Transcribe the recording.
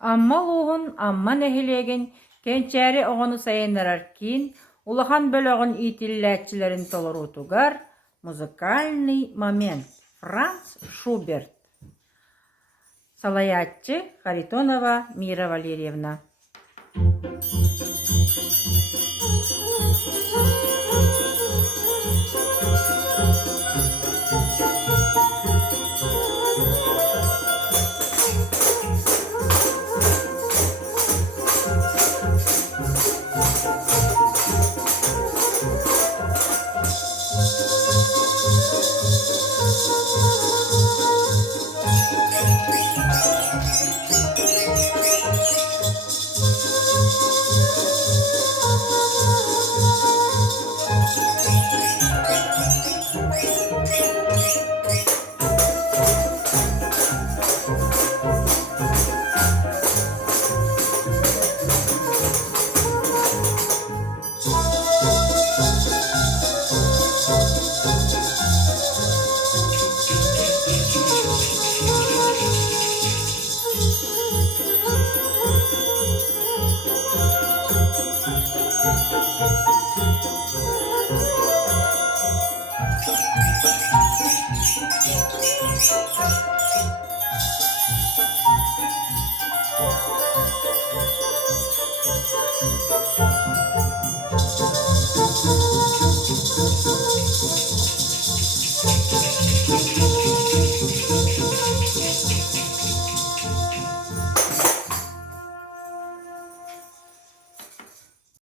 Амма луғын, амма нәхилеген, кенчәри оғыны сайынарар кин, улахан бөлігін итилләтчілерін толыру тугар, музыкальный момент. Франц Шуберт. Салаятчы Харитонова Мира Валерьевна.